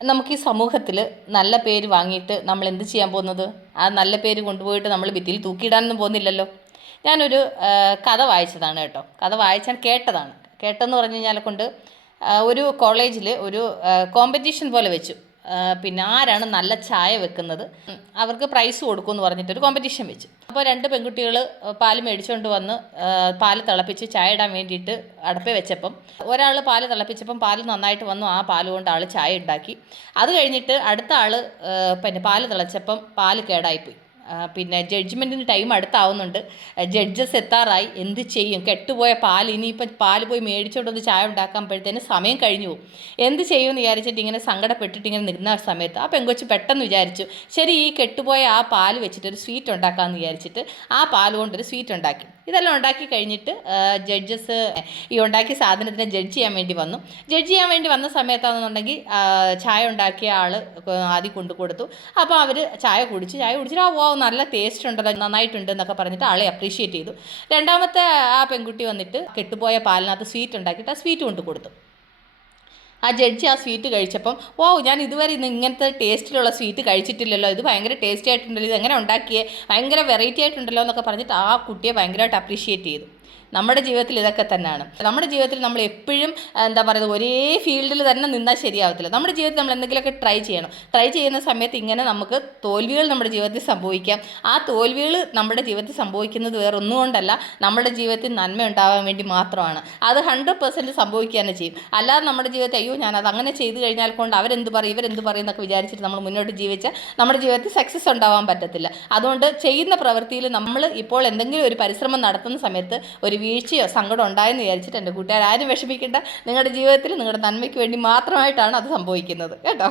നമുക്ക് ഈ സമൂഹത്തിൽ നല്ല പേര് വാങ്ങിയിട്ട് നമ്മൾ എന്ത് ചെയ്യാൻ പോകുന്നത്? ആ നല്ല പേര് കൊണ്ടുപോയിട്ട് നമ്മൾ ഭിത്തിയിൽ തൂക്കിയിടാനൊന്നും പോകുന്നില്ലല്ലോ. ഞാനൊരു കഥ വായിച്ചതാണ് കേട്ടോ. കഥ വായിച്ചാൽ കേട്ടെന്ന് പറഞ്ഞു കഴിഞ്ഞാൽ ഒരു കോളേജിൽ ഒരു കോമ്പറ്റീഷൻ പോലെ വെച്ചു. പിന്നെ ആരാണ് നല്ല ചായ വെക്കുന്നത് അവർക്ക് പ്രൈസ് കൊടുക്കുമെന്ന് പറഞ്ഞിട്ടൊരു കോമ്പറ്റീഷൻ വെച്ചു. അപ്പോൾ 2 പെൺകുട്ടികൾ പാല് മേടിച്ചുകൊണ്ട് വന്ന് പാല് തിളപ്പിച്ച് ചായ ഇടാൻ വേണ്ടിയിട്ട് അടുപ്പേ വെച്ചപ്പം ഒരാൾ പാല് തിളപ്പിച്ചപ്പം പാല് നന്നായിട്ട് വന്നു. ആ പാല് കൊണ്ട് ആൾ ചായ ഉണ്ടാക്കി. അത് കഴിഞ്ഞിട്ട് അടുത്ത ആൾ പിന്നെ പാല് തിളച്ചപ്പം പാല് കേടായിപ്പോയി. പിന്നെ ജഡ്ജ്മെൻറ്റിന് ടൈം അടുത്താവുന്നുണ്ട്. ജഡ്ജസ് എത്താറായി. എന്ത് ചെയ്യും? കെട്ടുപോയ പാൽ, ഇനിയിപ്പം പാല് പോയി മേടിച്ചുകൊണ്ട് വന്ന് ചായ ഉണ്ടാക്കുമ്പോഴത്തേന് സമയം കഴിഞ്ഞു പോകും. എന്ത് ചെയ്യുമെന്ന് വിചാരിച്ചിട്ട് ഇങ്ങനെ സങ്കടപ്പെട്ടിട്ട് ഇങ്ങനെ നിന്ന സമയത്ത് ആ പെങ്കൊച്ച് പെട്ടെന്ന് വിചാരിച്ചു, ശരി ഈ കെട്ടുപോയ ആ പാല് വെച്ചിട്ടൊരു സ്വീറ്റ് ഉണ്ടാക്കാമെന്ന് വിചാരിച്ചിട്ട് ആ പാൽ കൊണ്ടൊരു സ്വീറ്റ് ഉണ്ടാക്കി. ഇതെല്ലാം ഉണ്ടാക്കി കഴിഞ്ഞിട്ട് ജഡ്ജസ് ഈ ഉണ്ടാക്കിയ സാധനത്തിനെ ജഡ്ജ് ചെയ്യാൻ വേണ്ടി വന്ന സമയത്താണെന്നുണ്ടെങ്കിൽ ചായ ഉണ്ടാക്കിയ ആൾ ആദ്യം കൊണ്ടു കൊടുത്തു. അപ്പോൾ അവർ ചായ കുടിച്ചിട്ട് ഓ നല്ല ടേസ്റ്റ് ഉണ്ടല്ലോ, നന്നായിട്ടുണ്ട് എന്നൊക്കെ പറഞ്ഞിട്ട് ആളെ അപ്രീഷിയേറ്റ് ചെയ്തു. രണ്ടാമത്തെ ആ പെൺകുട്ടി വന്നിട്ട് കെട്ടുപോയ പാലിനകത്ത് സ്വീറ്റ് ഉണ്ടാക്കിയിട്ട് ആ സ്വീറ്റ് കൊണ്ട് കൊടുത്തു. ആ ജഡ്ജി ആ സ്വീറ്റ് കഴിച്ചപ്പം ഞാൻ ഇതുവരെ ഇങ്ങനത്തെ ടേസ്റ്റിലുള്ള സ്വീറ്റ് കഴിച്ചിട്ടില്ലല്ലോ, ഇത് ഭയങ്കര ടേസ്റ്റി ആയിട്ടുണ്ടല്ലോ, ഇത് എങ്ങനെ ഉണ്ടാക്കിയേ, ഭയങ്കര വെറൈറ്റി ആയിട്ടുണ്ടല്ലോ എന്നൊക്കെ പറഞ്ഞിട്ട് ആ കുട്ടിയെ ഭയങ്കരമായിട്ട് അപ്രീഷിയേറ്റ് ചെയ്തു. നമ്മുടെ ജീവിതത്തിൽ ഇതൊക്കെ തന്നെയാണ്. നമ്മുടെ ജീവിതത്തിൽ നമ്മൾ എപ്പോഴും എന്താ പറയുക, ഒരേ ഫീൽഡിൽ തന്നെ നിന്നാൽ ശരിയാവത്തില്ല. നമ്മുടെ ജീവിതത്തിൽ നമ്മൾ എന്തെങ്കിലുമൊക്കെ ട്രൈ ചെയ്യണം. ട്രൈ ചെയ്യുന്ന സമയത്ത് ഇങ്ങനെ നമുക്ക് തോൽവികൾ നമ്മുടെ ജീവിതത്തിൽ സംഭവിക്കാം. ആ തോൽവികൾ നമ്മുടെ ജീവിതത്തിൽ സംഭവിക്കുന്നത് വേറെ ഒന്നും കൊണ്ടല്ല, നമ്മുടെ ജീവിതത്തിൽ നന്മ ഉണ്ടാവാൻ വേണ്ടി മാത്രമാണ്. അത് 100% സംഭവിക്കുക തന്നെ ചെയ്യും. അല്ലാതെ നമ്മുടെ ജീവിതത്തിൽ ഞാനത് അങ്ങനെ ചെയ്ത് കഴിഞ്ഞാൽ അവരെന്ത് പറയും ഇവരെന്ത് പറയും എന്നൊക്കെ വിചാരിച്ചിട്ട് നമ്മൾ മുന്നോട്ട് ജീവിച്ചാൽ നമ്മുടെ ജീവിതത്തിൽ സക്സസ് ഉണ്ടാവാൻ പറ്റത്തില്ല. അതുകൊണ്ട് ചെയ്യുന്ന പ്രവൃത്തിയിൽ നമ്മൾ ഇപ്പോൾ എന്തെങ്കിലും ഒരു പരിശ്രമം നടത്തുന്ന സമയത്ത് ഒരു വീഴ്ചയോ സങ്കടം ഉണ്ടായെന്ന് വിചാരിച്ചിട്ട് എൻ്റെ കൂട്ടുകാരും വിഷമിക്കേണ്ട. നിങ്ങളുടെ ജീവിതത്തിൽ നിങ്ങളുടെ നന്മയ്ക്ക് വേണ്ടി മാത്രമായിട്ടാണ് അത് സംഭവിക്കുന്നത് കേട്ടോ.